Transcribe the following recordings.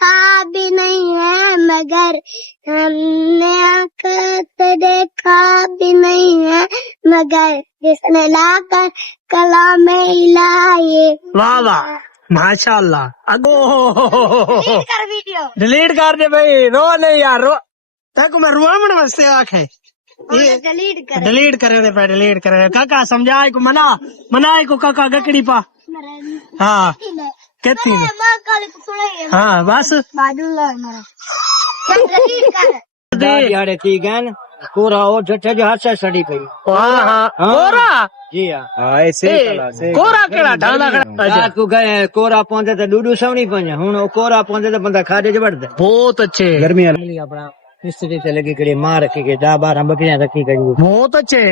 देखा भी नहीं है मगर हमने आँख से देखा भी नहीं है मगर जिसने लाकर कलाम इलाही। वाह वाह माशाअल्लाह। अगो कर वीडियो डिलीट कर दे भाई, रो नहीं यार, रो तक मैं रुआवण वास्ते आखे ये डिलीट करे दे पे, डिलीट करे काका समझाए को मनाए को काका गकड़ी पा। हाँ कितनी हाँ बस यारे ठीक है ना कोरा और जट्टे जो हर से स्टडी पे। हाँ हाँ कोरा जी हाँ ऐसे कोरा केड़ा ढाला खड़ा। रात को गए कोरा पहुंचे तो डूडू सौ नहीं पहुंचे हूं कोरा पहुंचे तो बंदा खादे च बढ़ता। बहुत अच्छे गर्मी अपना मिस्त्री से लगी कड़ी मार रखी के 10-12 बकरियां रखी करी बहुत अच्छे।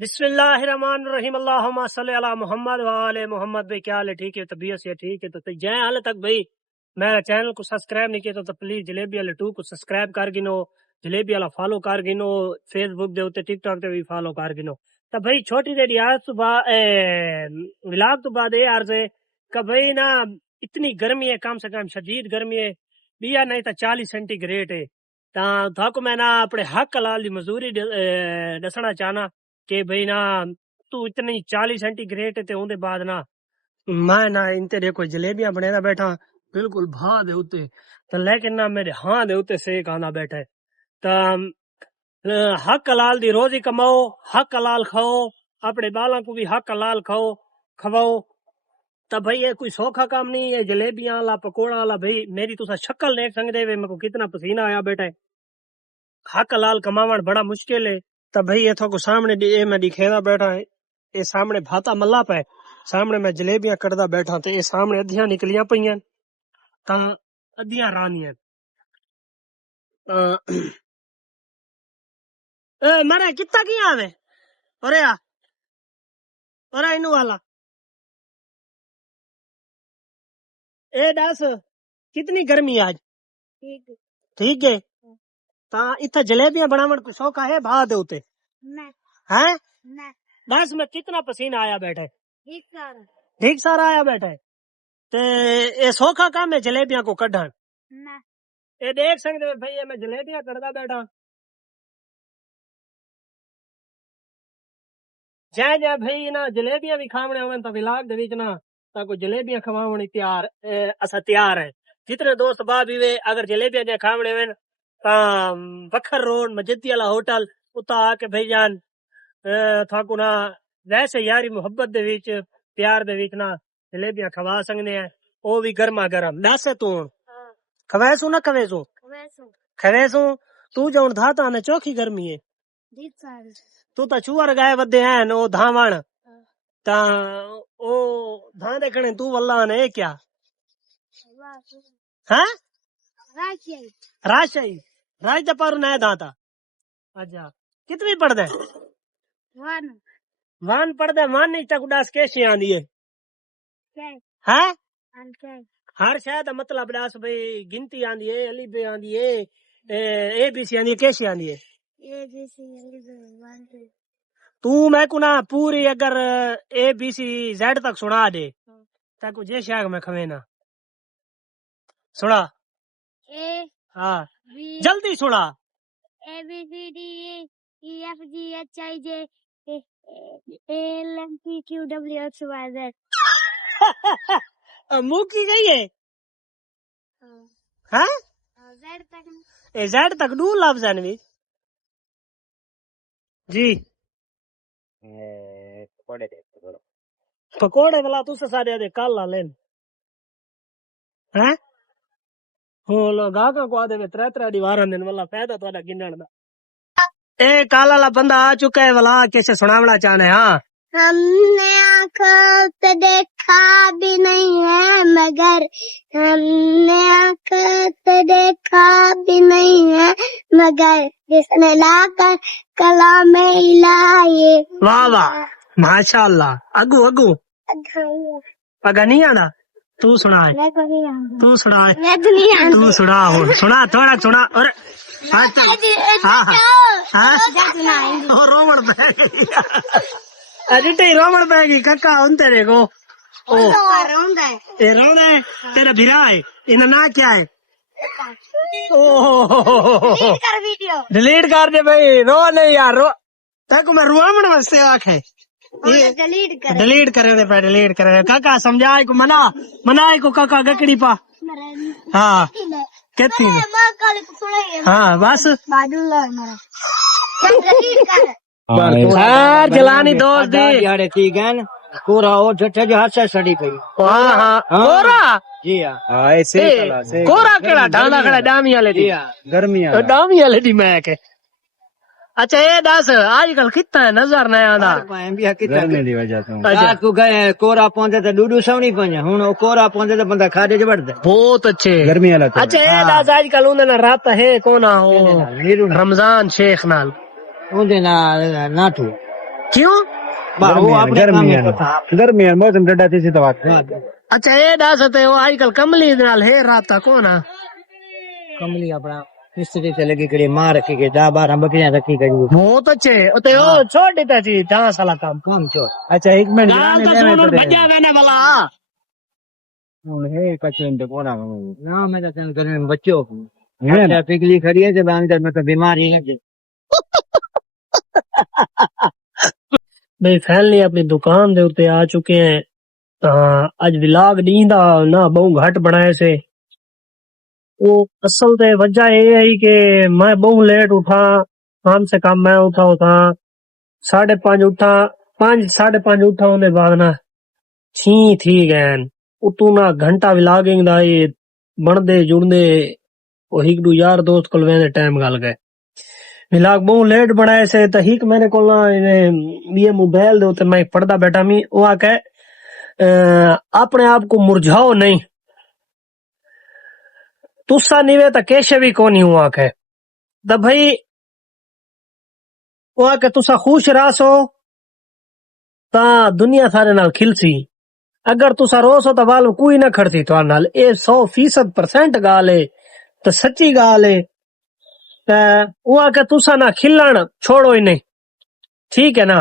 बिस्मिल्लाहिर्रहमानिर्रहीम अल्लाहुम्मा सल्ली अला मोहम्मद व आले मोहम्मद। भाई क्या हाल है, ठीक है, तबीयत से ठीक है? तो जय हाल तक भाई मेरा चैनल को सब्सक्राइब नहीं किया तो प्लीज जलेबी वाले 2 को सब्सक्राइब कर गिनो, जलेबी वाला फॉलो कर गिनो, फेसबुक दे उत्ते टिकटॉक ते भी फॉलो कर गिनो। तो भाई छोटी देरी आज सुबह विलाग तो बाद अर्ज है कि भाई ना इतनी गर्मी है, कम से कम शदीद गर्मी है, बिया नहीं तो 40 सेंटीग्रेड है। तो मैं ना अपने हक हलाल की मजदूरी दसना चाहना कि भाई ना तू इतनी 40 सेंटीग्रेड ते उनके बाद ना मैं ना इनते देखो जलेबियां बने बैठा बिल्कुल भा दे उत्ते, तो लेकिन ना मेरे हाँ दे उत्ते सेक आना बैठा है। तो हक हलाल दी रोजी कमाओ, हक हलाल खाओ, अपने बालों को भी हक हलाल खाओ खवाओ। तो भाई ये कोई सौखा काम नहीं है जलेबियां वाला पकौड़ा वाला। भाई मेरी तुसा शक्ल देख सकते मेरे को कितना पसीना आया बैठा है। हक हलाल कमावण बड़ा मुश्किल है। तो भाई ये तो सामने ये मैं दिखेदा बैठा है, ये सामने भाता मल्ला पे सामने मैं जलेबियां करदा बैठा, तो ये सामने अद्धियां निकलियां पईयां ता अद्धियां रानियां। मारे कितना की आवे अरे आ अरे इनू वाला ए दस कितनी गर्मी आज? ठीक है। ता इतना जलेबियां बनावण को शौक है भा दे उते हैं? दस में कितना पसीना आया बैठे? ठीक सारा आया बैठे। ते ये सौखा काम है जलेबियां को कढ़न? ये देख सकते भाई ये मैं जलेबियां करदा बैठा। जय जय भाई ना जलेबियां भी खावणे होवन तो विलाग दे विच ना ताको जलेबियां खवावणी तैयार असा तैयार है। जितने दोस्त बाब वे अगर जलेबियां जे खावणे होवन ता बखर रोड मस्जिदी वाला होटल उता आके भाई जान थाकू ना वैसे यारी मुहब्बत दे विच प्यार दे विच ना जलेबियां खवा सकने हैं, वो भी गर्मा गर्म। दस तू खवेसू ना खवेसू खवेसू तू जो धाता ने चौखी गर्मी है तू तो चूअर गाय वधे हैं ओ धावण ता ओ धां देखने तू वल्ला ने क्या हाँ राजशाही राज दपारू नया धाता। अच्छा कितनी पढ़ दे? वन पढ़ दे वन नहीं तक उदास कैसे आंदी है हाँ? हर शायद मतलब दास भाई गिनती आंदी है, अली बे आंदी है, ए बी सी आंदी है, कैसे आंदी है? तू मैं को ना पूरी अगर ए बी सी जेड तक सुना दे ताको जे शाग में खवे ना सुना हाँ जल्दी सुना। A B C D E F G H I J K L M N Q W X Y Z। मुंह की गई है हाँ? जेड तक डू लफ्ज है जी। पकोड़े वाला तुस सारे दे कल ला लेन हैं हो लो गाका को आदे त्रै त्रै दीवार दिन वाला फायदा तोड़ा गिनण दा। ए काला ला बंदा आ चुका है वाला कैसे सुनावना चाहने? हाँ हमने आँखों से देखा भी नहीं है मगर हमने आँखों से देखा भी नहीं है मगर जिसने लाकर कलाम इलाही। वाह वाह माशाअल्लाह। अगू अगू अगा नहीं आना तू सुना है, तू सुना है, तू सुना हो सुना थोड़ा सुना और रोमन पैगी रोमन पैगी कक्का उन तेरे को ये रौंदा है तेरा भिरा है इना ना क्या है ओह डिलीट कर दे भाई रो नहीं यार रो तक मैं रुआमण वास्ते आखे डिलीट करे काका समझाए को मनाए को काका गकड़ी पा हाँ कहती हाँ बस यार जलानी दोस्त दी यारे थी गन कोरा ओ जट्टे जो हाथ से सड़ी पई हाँ हाँ कोरा जी हां ऐसे कोरा केड़ा डांदा खड़ा डामी वाले दी गर्मियां डामी वाले दी मैं के अच्छा ये दस आजकल कितना है नजर नहीं आंदा गर्मी दी वजह से रात को गए कोरा पहुंचे तो डूडू सवनी पहुंचे हुन ओ कोरा पहुंचे तो बंदा खादे च बढ़दे बहुत अच्छे गर्मी वाला अच्छा ये दस आजकल उन्हें रात है कोना हो रमजान शेख नाल उनदे ना तू क्यों वो अपने गर्मी मौसम डडा थी तो बात अच्छा ये दस ते वो आजकल कमली नाल है रात को ना कमली अपना मिस्त्री से लगी कड़ी मार रखी के 10-12 बकरियां रखी करी बहुत अच्छे ते वो छोड़ देता जी 10 साल काम छोड़ अच्छा एक मिनट बजा मैंने बोला है कचन तो कोना ना मैं तो घर में बच्चों है पिघली खड़ी है जब अंदर में तो बीमारी है भाई फैमिली अपनी दुकान दे उत्ते आ चुके हैं अज विलाग नींदा ना बहु घट बनाए से वो असल ते वजह ये है कि मैं बहु लेट उठा काम से काम मैं उठा 5:30 उठा 5:30 उठा होने बाद ना छी थी गए उतू ना घंटा विलागिंग दा ये बनदे जुड़दे वो एक दो यार दोस्त कोल वेने टाइम गल गए विलाग बहु लेट बनाए से तो हिक मेरे को ये मोबाइल दे उते मैं पढ़दा बैठा मी वो आके अपने आप को मुरझाओ नहीं तुसा निवे तो कैसे भी कोनी हुआ के तो भाई वो आके तुसा खुश रासो ता दुनिया सारे नाल खिलसी अगर तुसा रोसो तो वाल कोई ना खड़ती तो नाल ये 100% गाल है तो सच्ची गाल है वो आके तुसा ना खिलन छोड़ो ही नहीं ठीक है ना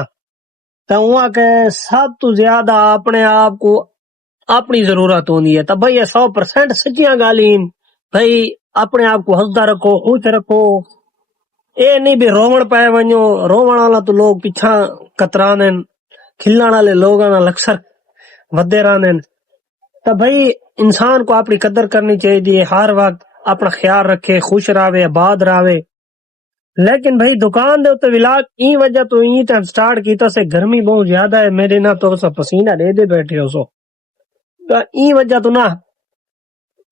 तो वो आके सब तो ज्यादा अपने आप को अपनी जरूरत होनी है तो भाई ये 100% सच्चियां गालीन भाई अपने आप को हंसदा रखो खुश रखो ये नहीं भी रोवण पाए वनो रोवण वाला तो लोग पीछा कतराने खिलने वाले लोग अक्सर वधे रहने तो भाई इंसान को अपनी कदर करनी चाहिए हर वक्त अपना ख्याल रखे खुश रहे आबाद रहे लेकिन भाई दुकान दे उत्ते विलाग ई वजह तो ई टाइम स्टार्ट कीता से गर्मी बहुत ज्यादा है मेरे ना तो सब पसीना दे बैठे हो सो तो ई वजह तो ना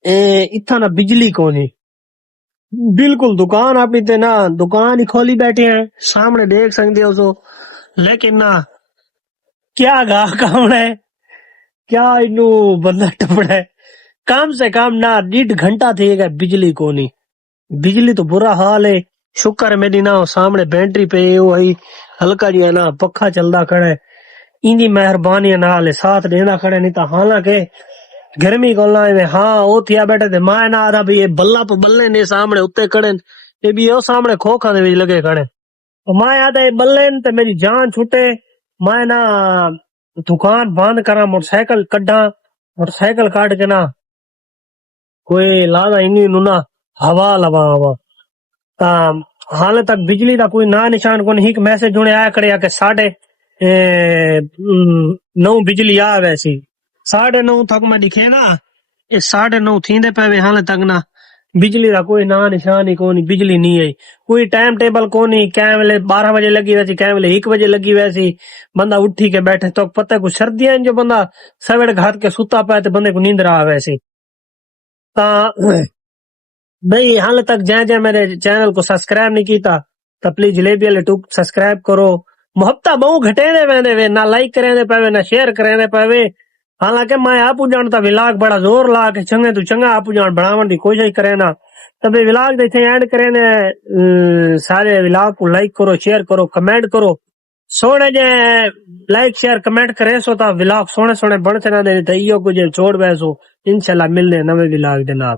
इतना ना बिजली को नहीं बिल्कुल दुकान अपनी ते ना दुकान ही खोली बैठे हैं सामने देख सकते हो सो लेकिन ना क्या गा काम है क्या इनू बंदा टपड़ा है कम से कम ना 1.5 घंटा थी गया बिजली को नहीं बिजली तो बुरा हाल है शुक्र है मेरी ना सामने बैटरी पे वही हल्का जी है ना पखा चलदा खड़ा है इंदी मेहरबानी नाल साथ देना खड़े नहीं तो हालांकि गर्मी को हाँ वो थिया बैठे थे मां ना आधा भी ये बल्ला पे बल्ले ने सामने उत्ते खड़े ये भी वो सामने खोखा दे लगे खड़े तो मां आधा ये बल्ले ते मेरी जान छूटे मैं ना दुकान बंद करा मोटरसाइकिल कड्डा मोटरसाइकिल काट के ना कोई लादा इन्हीं नु ना हवा लवा हाल तक बिजली का कोई ना निशान को नहीं मैसेज जुड़े आया करे के 9:30 बिजली आ वैसी 9:30 तक मैं दिखे ना ये 9:30 थींदे पे हाल तक ना बिजली का कोई ना निशान ही कोनी बिजली नहीं आई कोई टाइम टेबल कोनी कै वेले 12 बजे लगी वैसी कै वेले 1 बजे लगी वैसी बंदा उठी के बैठे तो पता कुछ सर्दियां जो बंदा सवेरे घात के सुता पाए तो बंदे को नींद रहा वैसी भाई हाल तक जय मेरे चैनल को सब्सक्राइब नहीं किया तो प्लीज जलेबी वाले टूक सब्सक्राइब करो मुहब्बत बहु घटे वे ना लाइक करे पावे ना शेयर करे पावे हालांकि मैं आपू जानता विलाग बड़ा जोर ला के चंगे तो चंगा आपू जान बनावन की कोशिश करे ना तब विलाग देखे एंड करे ने सारे विलाग को लाइक करो शेयर करो कमेंट करो सोने जे लाइक शेयर कमेंट करे सो ता विलाग सोने सोने बन से ना दे तो इयो कुछ छोड़ बैसो इंशाल्लाह मिलने नवे विलाग दे नाल।